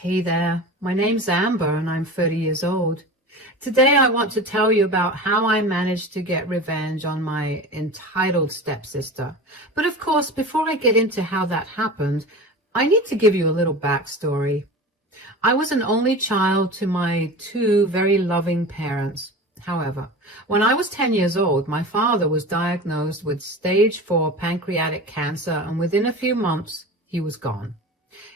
Hey there, my name's Amber and I'm 30 years old. Today I want to tell you about how I managed to get revenge on my entitled stepsister. But of course, before I get into how that happened, I need to give you a little backstory. I was an only child to my two very loving parents. However, when I was 10 years old, my father was diagnosed with stage 4 pancreatic cancer, and within a few months, he was gone.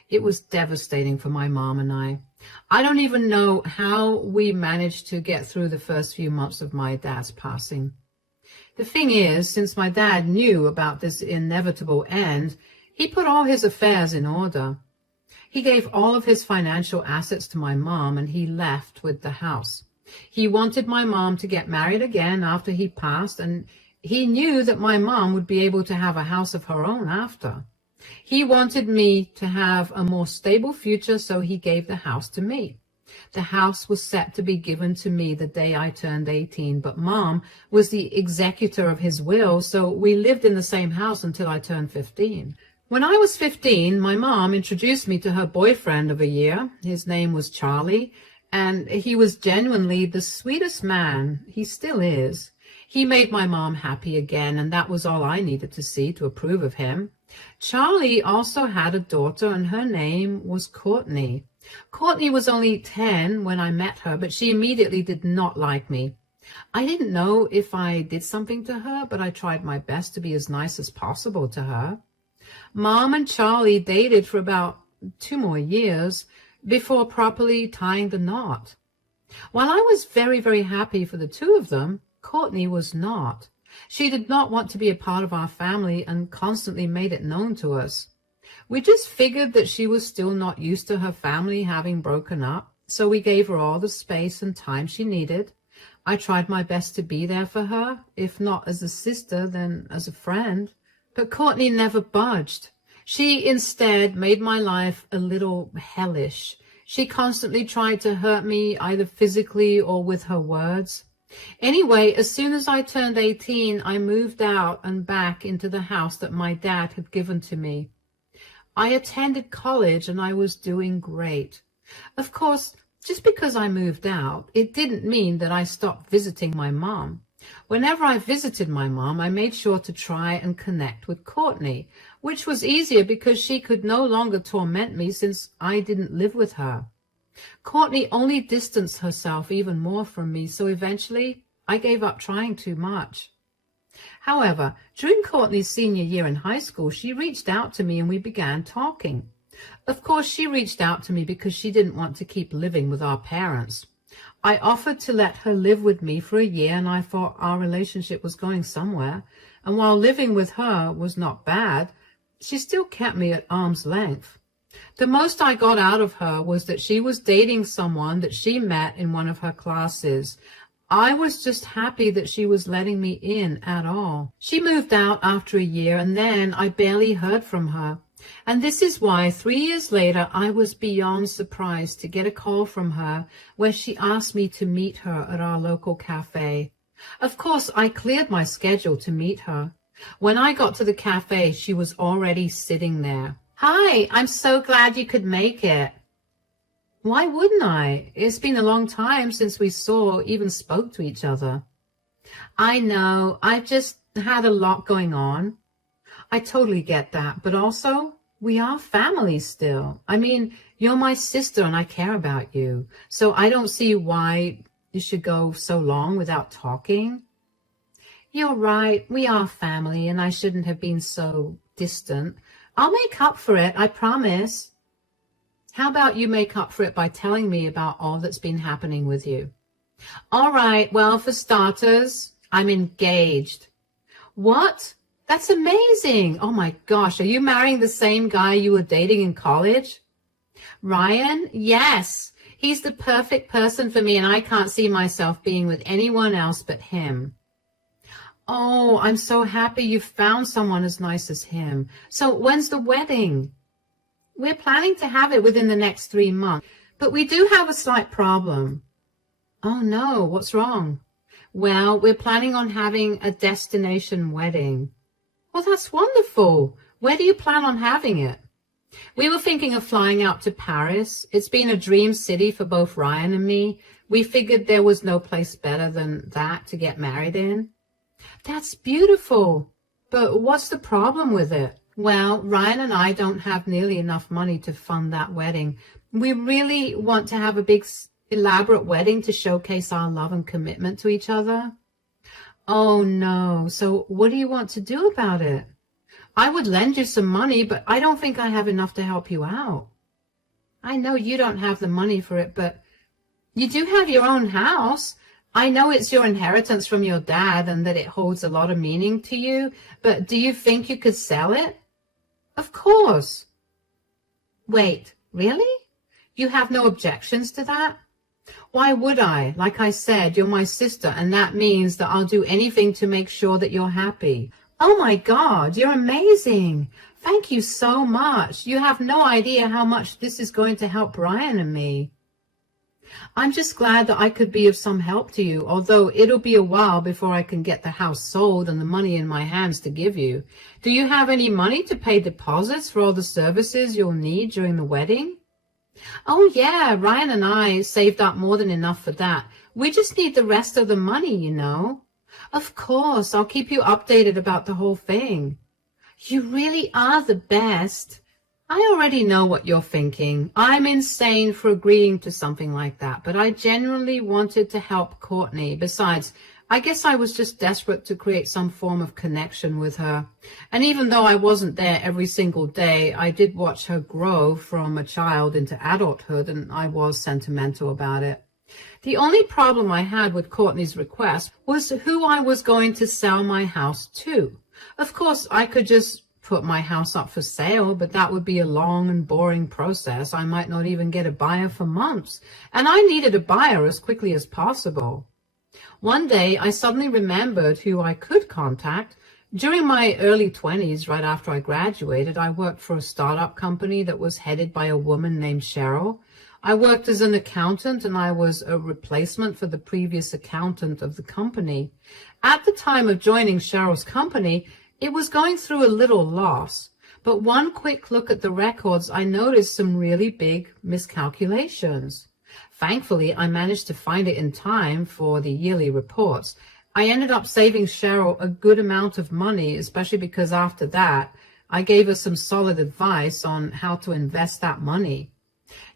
It was devastating for my mom and I. I don't even know how we managed to get through the first few months of my dad's passing. The thing is, since my dad knew about this inevitable end, he put all his affairs in order. He gave all of his financial assets to my mom and he left with the house. He wanted my mom to get married again after he passed, and he knew that my mom would be able to have a house of her own after. He wanted me to have a more stable future, so he gave the house to me. The house was set to be given to me the day I turned 18, but Mom was the executor of his will, so we lived in the same house until I turned 15. When I was 15, my mom introduced me to her boyfriend of a year. His name was Charlie, and he was genuinely the sweetest man. He still is. He made my mom happy again, and that was all I needed to see to approve of him. Charlie also had a daughter, and her name was Courtney. Courtney was only 10 when I met her, but she immediately did not like me. I didn't know if I did something to her, but I tried my best to be as nice as possible to her. Mom and Charlie dated for about 2 more years before properly tying the knot. While I was very, very happy for the two of them, Courtney was not. She did not want to be a part of our family and constantly made it known to us. We just figured that she was still not used to her family having broken up, so we gave her all the space and time she needed. I tried my best to be there for her, if not as a sister, then as a friend. But Courtney never budged. She instead made my life a little hellish. She constantly tried to hurt me, either physically or with her words. Anyway, as soon as I turned 18, I moved out and back into the house that my dad had given to me. I attended college and I was doing great. Of course, just because I moved out, it didn't mean that I stopped visiting my mom. Whenever I visited my mom, I made sure to try and connect with Courtney, which was easier because she could no longer torment me since I didn't live with her. Courtney only distanced herself even more from me, so eventually I gave up trying too much. However, during Courtney's senior year in high school, she reached out to me and we began talking. Of course, she reached out to me because she didn't want to keep living with our parents. I offered to let her live with me for a year, and I thought our relationship was going somewhere. And while living with her was not bad, she still kept me at arm's length. The most I got out of her was that she was dating someone that she met in one of her classes. I was just happy that she was letting me in at all. She moved out after a year, and then I barely heard from her. And this is why 3 years later, I was beyond surprised to get a call from her where she asked me to meet her at our local cafe. Of course, I cleared my schedule to meet her. When I got to the cafe, she was already sitting there. "Hi, I'm so glad you could make it." Why wouldn't I? It's been a long time since we even spoke to each other. "I know, I've just had a lot going on." I totally get that, but also, we are family still. I mean, you're my sister and I care about you, so I don't see why you should go so long without talking. "You're right, we are family and I shouldn't have been so distant. I'll make up for it, I promise." "How about you make up for it by telling me about all that's been happening with you?" "All right, well, for starters, I'm engaged." "What? That's amazing. Oh my gosh, are you marrying the same guy you were dating in college?" "Ryan? Yes. He's the perfect person for me and I can't see myself being with anyone else but him." "Oh, I'm so happy you found someone as nice as him. So when's the wedding?" "We're planning to have it within the next 3 months, but we do have a slight problem." "Oh no, what's wrong?" "Well, we're planning on having a destination wedding." "Well, that's wonderful. Where do you plan on having it?" We were thinking of flying out to Paris. It's been a dream city for both Ryan and me. We figured there was no place better than that to get married in. That's beautiful. But what's the problem with it? Well, Ryan and I don't have nearly enough money to fund that wedding. We really want to have a big, elaborate wedding to showcase our love and commitment to each other. Oh, no. So what do you want to do about it? I would lend you some money, but I don't think I have enough to help you out. I know you don't have the money for it, but you do have your own house. I know it's your inheritance from your dad and that it holds a lot of meaning to you, but do you think you could sell it? Of course. Wait, really? You have no objections to that? Why would I? Like I said, you're my sister, and that means that I'll do anything to make sure that you're happy. Oh my God, you're amazing. Thank you so much. You have no idea how much this is going to help Brian and me. I'm just glad that I could be of some help to you, although it'll be a while before I can get the house sold and the money in my hands to give you. Do you have any money to pay deposits for all the services you'll need during the wedding? Oh yeah, Ryan and I saved up more than enough for that. We just need the rest of the money, you know. Of course, I'll keep you updated about the whole thing. You really are the best. I already know what you're thinking. I'm insane for agreeing to something like that, but I genuinely wanted to help Courtney. Besides, I guess I was just desperate to create some form of connection with her. And even though I wasn't there every single day, I did watch her grow from a child into adulthood, and I was sentimental about it. The only problem I had with Courtney's request was who I was going to sell my house to. Of course, I could just put my house up for sale, but that would be a long and boring process. I might not even get a buyer for months, and I needed a buyer as quickly as possible. One day, I suddenly remembered who I could contact. During my early 20s, right after I graduated, I worked for a startup company that was headed by a woman named Cheryl. I worked as an accountant, and I was a replacement for the previous accountant of the company. At the time of joining Cheryl's company, it was going through a little loss, but one quick look at the records, I noticed some really big miscalculations. Thankfully, I managed to find it in time for the yearly reports. I ended up saving Cheryl a good amount of money, especially because after that, I gave her some solid advice on how to invest that money.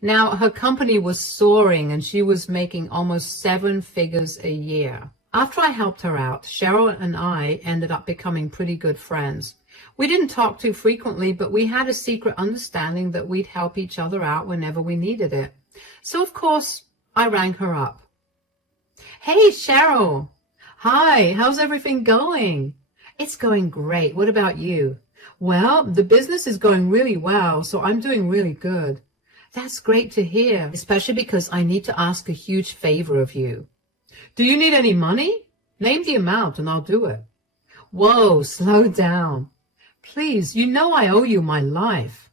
Now, her company was soaring, and she was making almost 7 figures a year. After I helped her out, Cheryl and I ended up becoming pretty good friends. We didn't talk too frequently, but we had a secret understanding that we'd help each other out whenever we needed it. So, of course, I rang her up. Hey, Cheryl. Hi, how's everything going? It's going great. What about you? Well, the business is going really well, so I'm doing really good. That's great to hear, especially because I need to ask a huge favor of you. Do you need any money? Name the amount and I'll do it. Whoa, slow down. Please, you know I owe you my life.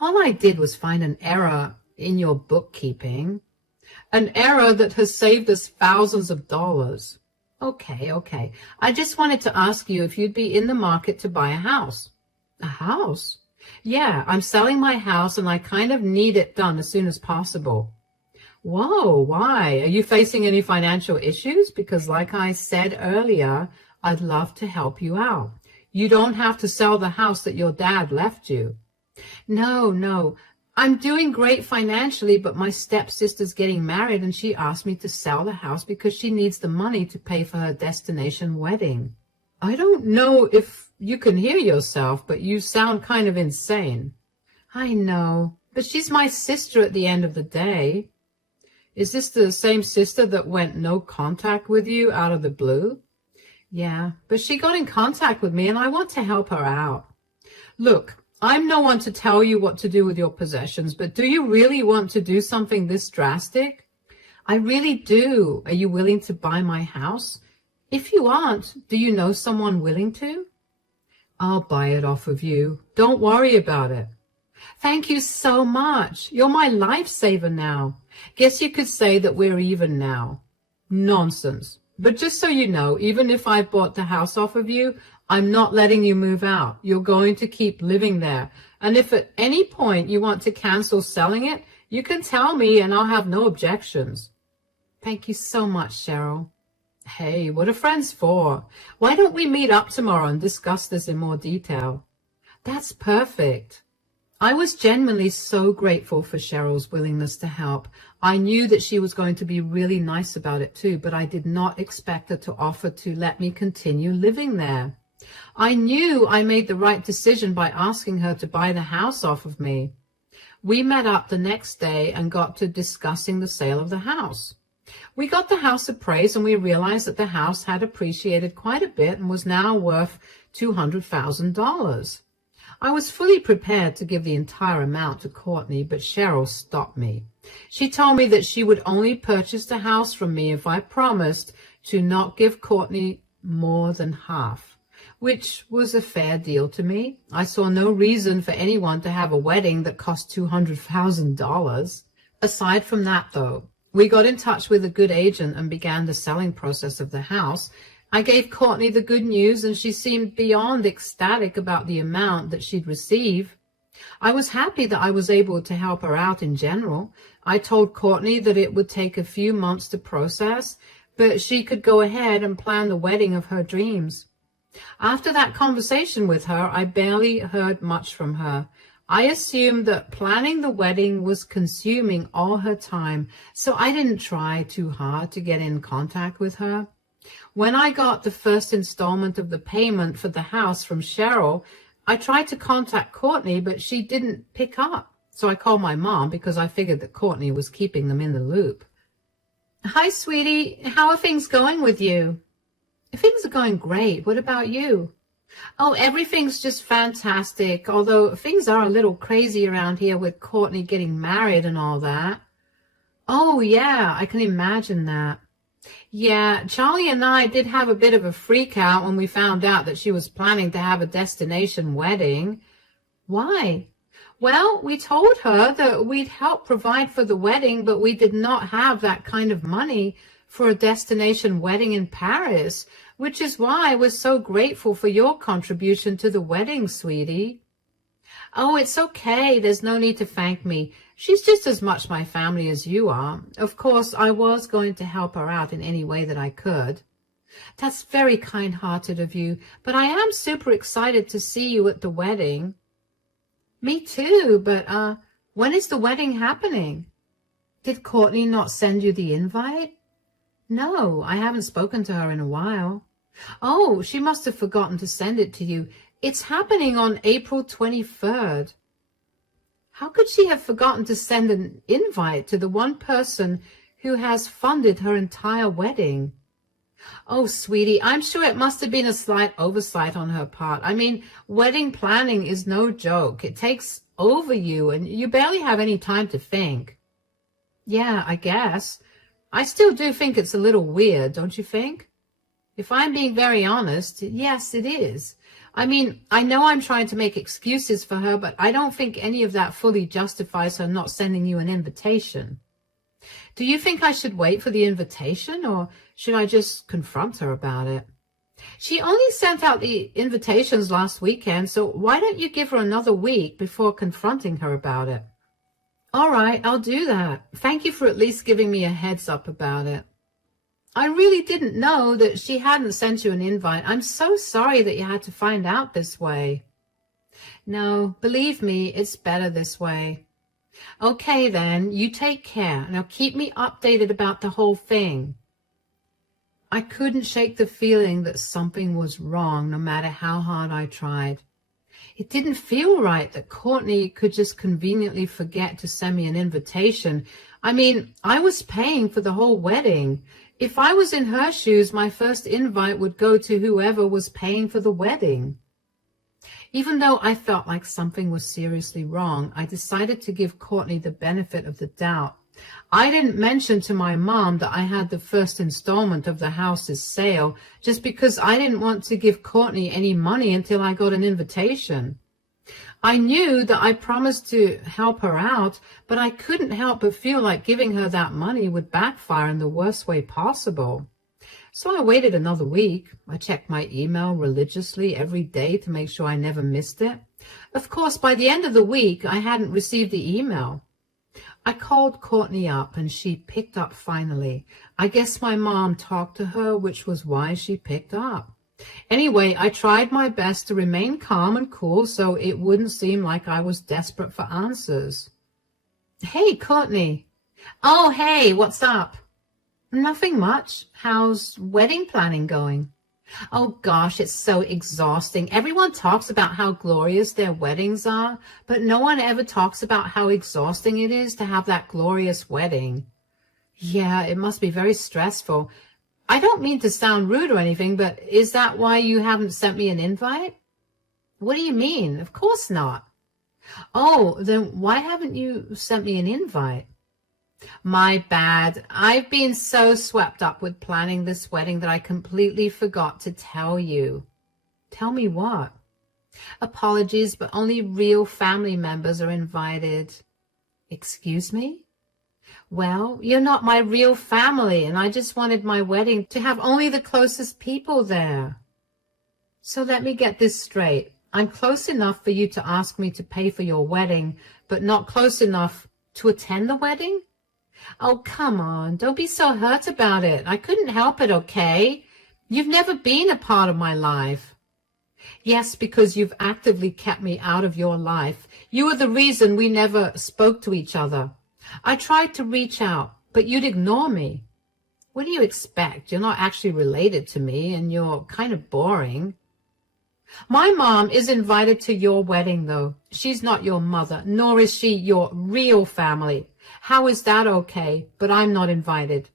All I did was find an error in your bookkeeping. An error that has saved us thousands of dollars. Okay. I just wanted to ask you if you'd be in the market to buy a house. A house? Yeah, I'm selling my house and I kind of need it done as soon as possible. Whoa, why? Are you facing any financial issues? Because like I said earlier, I'd love to help you out. You don't have to sell the house that your dad left you. No. I'm doing great financially, but my stepsister's getting married and she asked me to sell the house because she needs the money to pay for her destination wedding. I don't know if you can hear yourself, but you sound kind of insane. I know, but she's my sister at the end of the day. Is this the same sister that went no contact with you out of the blue? Yeah, but she got in contact with me and I want to help her out. Look, I'm no one to tell you what to do with your possessions, but do you really want to do something this drastic? I really do. Are you willing to buy my house? If you aren't, do you know someone willing to? I'll buy it off of you. Don't worry about it. Thank you so much. You're my lifesaver now. Guess you could say that we're even now. Nonsense. But just so you know, even if I bought the house off of you, I'm not letting you move out. You're going to keep living there And if at any point you want to cancel selling it, you can tell me and I'll have no objections. Thank you so much, Cheryl. Hey, what are friends for? Why don't we meet up tomorrow and discuss this in more detail? That's perfect. I was genuinely so grateful for Cheryl's willingness to help. I knew that she was going to be really nice about it too, but I did not expect her to offer to let me continue living there. I knew I made the right decision by asking her to buy the house off of me. We met up the next day and got to discussing the sale of the house. We got the house appraised and we realized that the house had appreciated quite a bit and was now worth $200,000. I was fully prepared to give the entire amount to Courtney, but Cheryl stopped me. She told me that she would only purchase the house from me if I promised to not give Courtney more than half, which was a fair deal to me. I saw no reason for anyone to have a wedding that cost $200,000. Aside from that, though, we got in touch with a good agent and began the selling process of the house. I gave Courtney the good news and she seemed beyond ecstatic about the amount that she'd receive. I was happy that I was able to help her out in general. I told Courtney that it would take a few months to process, but she could go ahead and plan the wedding of her dreams. After that conversation with her, I barely heard much from her. I assumed that planning the wedding was consuming all her time, so I didn't try too hard to get in contact with her. When I got the first installment of the payment for the house from Cheryl, I tried to contact Courtney, but she didn't pick up. So I called my mom because I figured that Courtney was keeping them in the loop. Hi, sweetie. How are things going with you? Things are going great. What about you? Oh, everything's just fantastic, although things are a little crazy around here with Courtney getting married and all that. Oh, yeah, I can imagine that. Yeah, Charlie and I did have a bit of a freak out when we found out that she was planning to have a destination wedding. Why? Well, we told her that we'd help provide for the wedding, but we did not have that kind of money for a destination wedding in Paris, which is why we're so grateful for your contribution to the wedding, sweetie. Oh, it's okay. There's no need to thank me. She's just as much my family as you are. Of course, I was going to help her out in any way that I could. That's very kind-hearted of you, but I am super excited to see you at the wedding. Me too, but when is the wedding happening? Did Courtney not send you the invite? No, I haven't spoken to her in a while. Oh, she must have forgotten to send it to you. It's happening on April 23rd. How could she have forgotten to send an invite to the one person who has funded her entire wedding? Oh, sweetie, I'm sure it must have been a slight oversight on her part. I mean, wedding planning is no joke. It takes over you, and you barely have any time to think. Yeah, I guess. I still do think it's a little weird, don't you think? If I'm being very honest, yes, it is. I mean, I know I'm trying to make excuses for her, but I don't think any of that fully justifies her not sending you an invitation. Do you think I should wait for the invitation, or should I just confront her about it? She only sent out the invitations last weekend, so why don't you give her another week before confronting her about it? All right, I'll do that. Thank you for at least giving me a heads up about it. I really didn't know that she hadn't sent you an invite. I'm so sorry that you had to find out this way. No, believe me, it's better this way. Okay, then, you take care. Now keep me updated about the whole thing. I couldn't shake the feeling that something was wrong, no matter how hard I tried. It didn't feel right that Courtney could just conveniently forget to send me an invitation. I mean, I was paying for the whole wedding. If I was in her shoes, my first invite would go to whoever was paying for the wedding. Even though I felt like something was seriously wrong, I decided to give Courtney the benefit of the doubt. I didn't mention to my mom that I had the first installment of the house's sale just because I didn't want to give Courtney any money until I got an invitation. I knew that I promised to help her out, but I couldn't help but feel like giving her that money would backfire in the worst way possible. So I waited another week. I checked my email religiously every day to make sure I never missed it. Of course, by the end of the week, I hadn't received the email. I called Courtney up and she picked up finally. I guess my mom talked to her, which was why she picked up. Anyway, I tried my best to remain calm and cool so it wouldn't seem like I was desperate for answers. Hey, Courtney. Oh, hey, what's up? Nothing much. How's wedding planning going? Oh gosh, it's so exhausting. Everyone talks about how glorious their weddings are, but no one ever talks about how exhausting it is to have that glorious wedding. Yeah, it must be very stressful. I don't mean to sound rude or anything, but is that why you haven't sent me an invite? What do you mean? Of course not. Oh, then why haven't you sent me an invite? My bad. I've been so swept up with planning this wedding that I completely forgot to tell you. Tell me what? Apologies, but only real family members are invited. Excuse me? Well, you're not my real family, and I just wanted my wedding to have only the closest people there. So let me get this straight. I'm close enough for you to ask me to pay for your wedding, but not close enough to attend the wedding? Oh, come on. Don't be so hurt about it. I couldn't help it, okay? You've never been a part of my life. Yes, because you've actively kept me out of your life. You were the reason we never spoke to each other. I tried to reach out, but you'd ignore me. What do you expect? You're not actually related to me, and you're kind of boring. My mom is invited to your wedding, though. She's not your mother, nor is she your real family. How is that okay? But I'm not invited.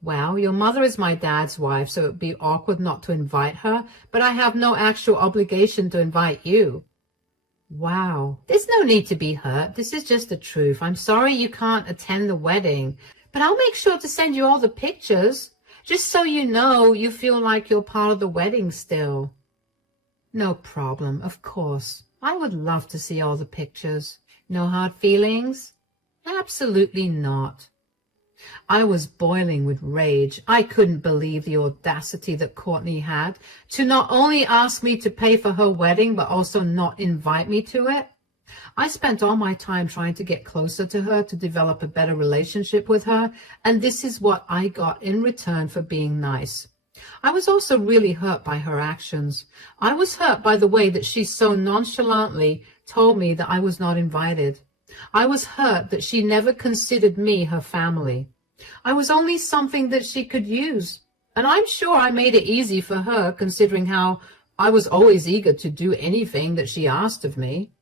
Well, your mother is my dad's wife, so it would be awkward not to invite her, but I have no actual obligation to invite you. Wow. There's no need to be hurt. This is just the truth. I'm sorry you can't attend the wedding, but I'll make sure to send you all the pictures, just so you know you feel like you're part of the wedding still. No problem, of course. I would love to see all the pictures. No hard feelings? Absolutely not. I was boiling with rage. I couldn't believe the audacity that Courtney had to not only ask me to pay for her wedding, but also not invite me to it. I spent all my time trying to get closer to her, to develop a better relationship with her, and this is what I got in return for being nice. I was also really hurt by her actions. I was hurt by the way that she so nonchalantly told me that I was not invited. I was hurt that she never considered me her family. I was only something that she could use, and I'm sure I made it easy for her, considering how I was always eager to do anything that she asked of me.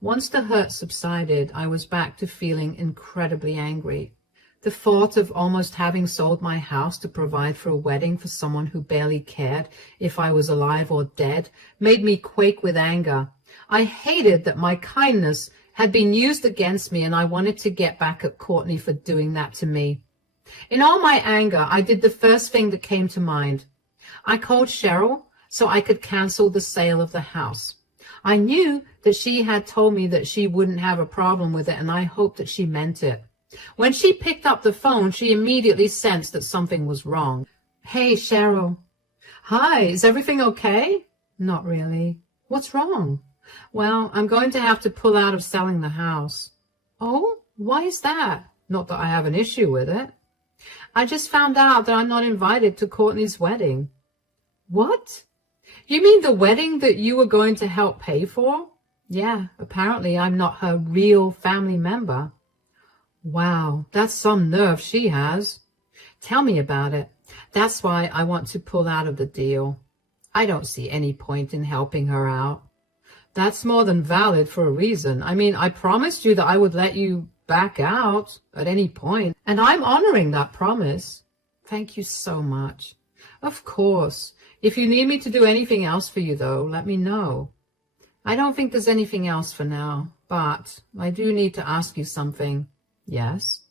Once the hurt subsided, I was back to feeling incredibly angry. The thought of almost having sold my house to provide for a wedding for someone who barely cared if I was alive or dead made me quake with anger. I hated that my kindness had been used against me, and I wanted to get back at Courtney for doing that to me. In all my anger, I did the first thing that came to mind. I called Cheryl so I could cancel the sale of the house. I knew that she had told me that she wouldn't have a problem with it, and I hoped that she meant it. When she picked up the phone, she immediately sensed that something was wrong. Hey, Cheryl. Hi, is everything okay? Not really. What's wrong? Well, I'm going to have to pull out of selling the house. Oh, why is that? Not that I have an issue with it. I just found out that I'm not invited to Courtney's wedding. What? You mean the wedding that you were going to help pay for? Yeah, apparently I'm not her real family member. Wow, that's some nerve she has. Tell me about it. That's why I want to pull out of the deal. I don't see any point in helping her out. That's more than valid for a reason. I mean, I promised you that I would let you back out at any point, and I'm honoring that promise. Thank you so much. Of course. If you need me to do anything else for you, though, let me know. I don't think there's anything else for now, but I do need to ask you something. Yes?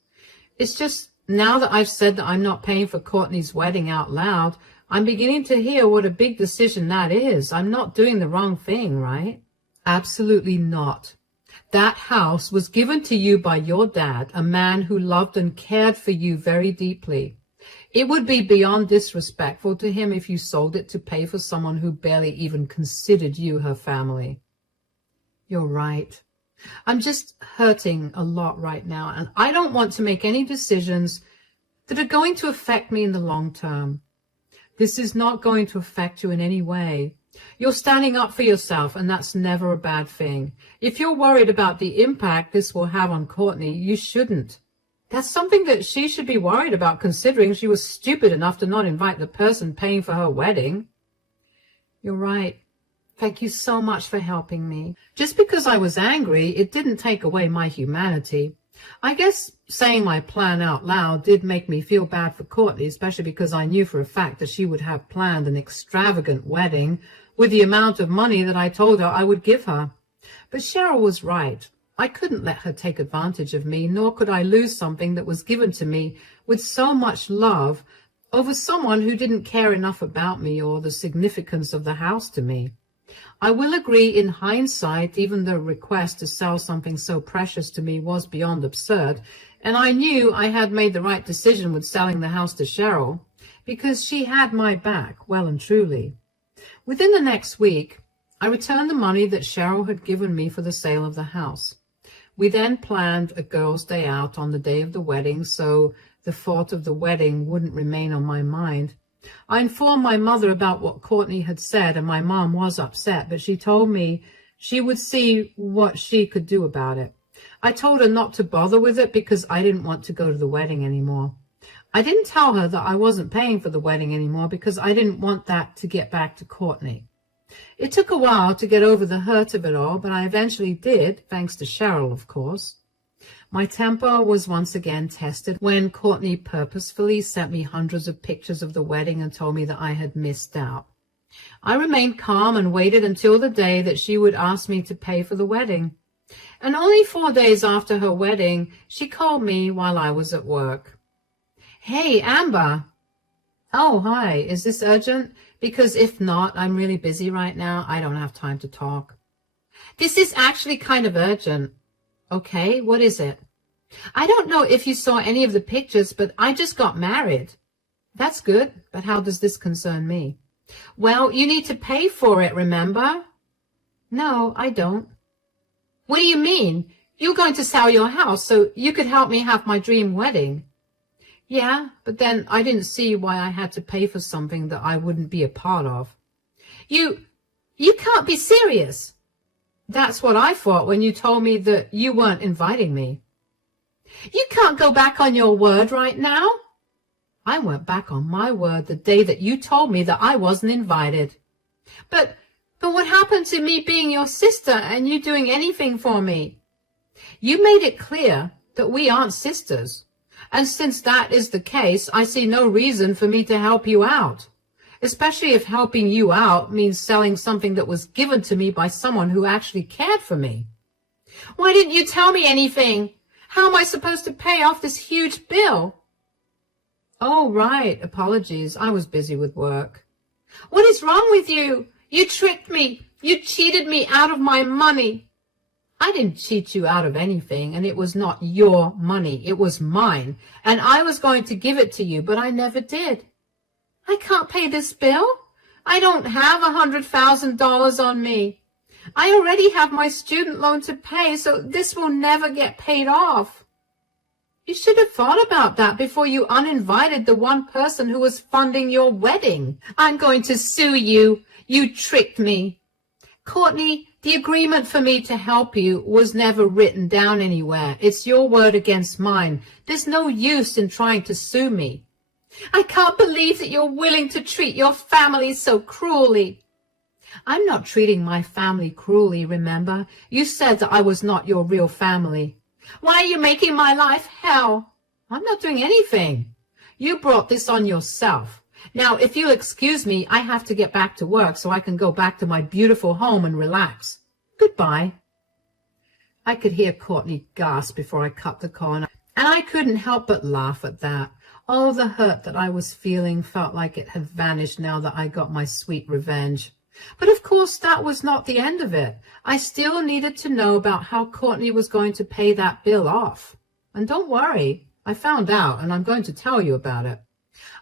It's just, now that I've said that I'm not paying for Courtney's wedding out loud, I'm beginning to hear what a big decision that is. I'm not doing the wrong thing, right? Absolutely not. That house was given to you by your dad, a man who loved and cared for you very deeply. It would be beyond disrespectful to him if you sold it to pay for someone who barely even considered you her family. You're right. I'm just hurting a lot right now, and I don't want to make any decisions that are going to affect me in the long term. This is not going to affect you in any way. You're standing up for yourself, and that's never a bad thing. If you're worried about the impact this will have on Courtney, you shouldn't. That's something that she should be worried about, considering she was stupid enough to not invite the person paying for her wedding. You're right. Thank you so much for helping me. Just because I was angry, it didn't take away my humanity. I guess saying my plan out loud did make me feel bad for Courtney, especially because I knew for a fact that she would have planned an extravagant wedding with the amount of money that I told her I would give her. But Cheryl was right. I couldn't let her take advantage of me, nor could I lose something that was given to me with so much love over someone who didn't care enough about me or the significance of the house to me. I will agree, in hindsight, even the request to sell something so precious to me was beyond absurd, and I knew I had made the right decision with selling the house to Cheryl, because she had my back, well and truly. Within the next week, I returned the money that Cheryl had given me for the sale of the house. We then planned a girls' day out on the day of the wedding, so the thought of the wedding wouldn't remain on my mind. I informed my mother about what Courtney had said, and my mom was upset, but she told me she would see what she could do about it. I told her not to bother with it because I didn't want to go to the wedding anymore. I didn't tell her that I wasn't paying for the wedding anymore because I didn't want that to get back to Courtney. It took a while to get over the hurt of it all, but I eventually did, thanks to Cheryl, of course. My temper was once again tested when Courtney purposefully sent me hundreds of pictures of the wedding and told me that I had missed out. I remained calm and waited until the day that she would ask me to pay for the wedding. And only 4 days after her wedding, she called me while I was at work. Hey, Amber. Oh, hi. Is this urgent? Because if not, I'm really busy right now. I don't have time to talk. This is actually kind of urgent. Okay, what is it? I don't know if you saw any of the pictures, but I just got married. That's good, but how does this concern me? Well, you need to pay for it, remember? No, I don't. What do you mean? You're going to sell your house so you could help me have my dream wedding. Yeah, but then I didn't see why I had to pay for something that I wouldn't be a part of. You can't be serious. That's what I thought when you told me that you weren't inviting me. You can't go back on your word right now. I went back on my word the day that you told me that I wasn't invited. But what happened to me being your sister and you doing anything for me? You made it clear that we aren't sisters. And since that is the case, I see no reason for me to help you out. Especially if helping you out means selling something that was given to me by someone who actually cared for me. Why didn't you tell me anything? How am I supposed to pay off this huge bill? Oh, right. Apologies. I was busy with work. What is wrong with you? You tricked me. You cheated me out of my money. I didn't cheat you out of anything, and it was not your money. It was mine, and I was going to give it to you, but I never did. I can't pay this bill. I don't have $100,000 on me. I already have my student loan to pay, so this will never get paid off. You should have thought about that before you uninvited the one person who was funding your wedding. I'm going to sue you. You tricked me. Courtney, the agreement for me to help you was never written down anywhere. It's your word against mine. There's no use in trying to sue me. I can't believe that you're willing to treat your family so cruelly. I'm not treating my family cruelly, remember? You said that I was not your real family. Why are you making my life hell? I'm not doing anything. You brought this on yourself. Now, if you'll excuse me, I have to get back to work so I can go back to my beautiful home and relax. Goodbye. I could hear Courtney gasp before I cut the call, and I couldn't help but laugh at that. Oh, the hurt that I was feeling felt like it had vanished now that I got my sweet revenge. But of course, that was not the end of it. I still needed to know about how Courtney was going to pay that bill off. And don't worry, I found out, and I'm going to tell you about it.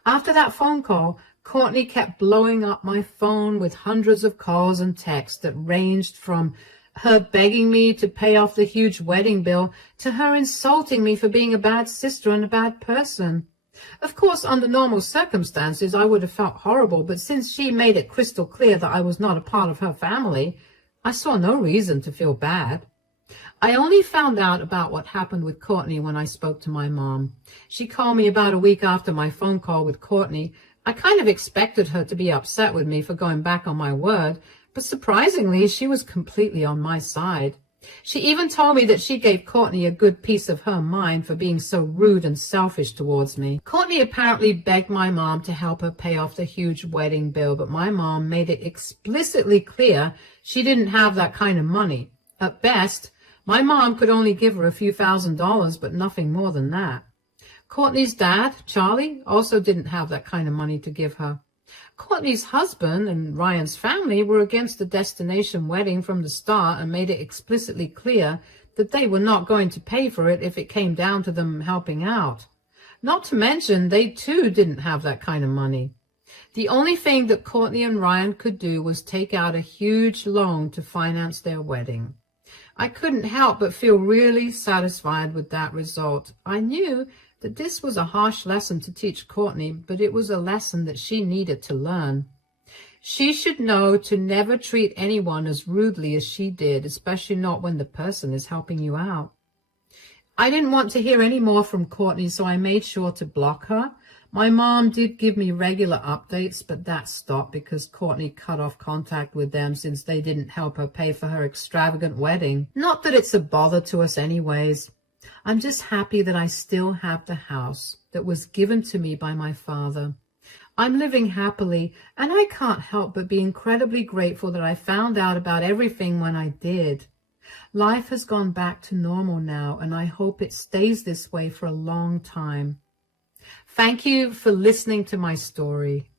After that phone call, Courtney kept blowing up my phone with hundreds of calls and texts that ranged from her begging me to pay off the huge wedding bill to her insulting me for being a bad sister and a bad person. Of course, under normal circumstances, I would have felt horrible, but since she made it crystal clear that I was not a part of her family, I saw no reason to feel bad. I only found out about what happened with Courtney when I spoke to my mom. She called me about a week after my phone call with Courtney. I kind of expected her to be upset with me for going back on my word, but surprisingly, she was completely on my side. She even told me that she gave Courtney a good piece of her mind for being so rude and selfish towards me. Courtney apparently begged my mom to help her pay off the huge wedding bill, but my mom made it explicitly clear she didn't have that kind of money. At best, my mom could only give her a few $1,000s, but nothing more than that. Courtney's dad, Charlie, also didn't have that kind of money to give her. Courtney's husband and Ryan's family were against the destination wedding from the start and made it explicitly clear that they were not going to pay for it if it came down to them helping out. Not to mention, they too didn't have that kind of money. The only thing that Courtney and Ryan could do was take out a huge loan to finance their wedding. I couldn't help but feel really satisfied with that result. I knew that this was a harsh lesson to teach Courtney, but it was a lesson that she needed to learn. She should know to never treat anyone as rudely as she did, especially not when the person is helping you out. I didn't want to hear any more from Courtney, so I made sure to block her. My mom did give me regular updates, but that stopped because Courtney cut off contact with them since they didn't help her pay for her extravagant wedding. Not that it's a bother to us anyways. I'm just happy that I still have the house that was given to me by my father. I'm living happily, and I can't help but be incredibly grateful that I found out about everything when I did. Life has gone back to normal now, and I hope it stays this way for a long time. Thank you for listening to my story.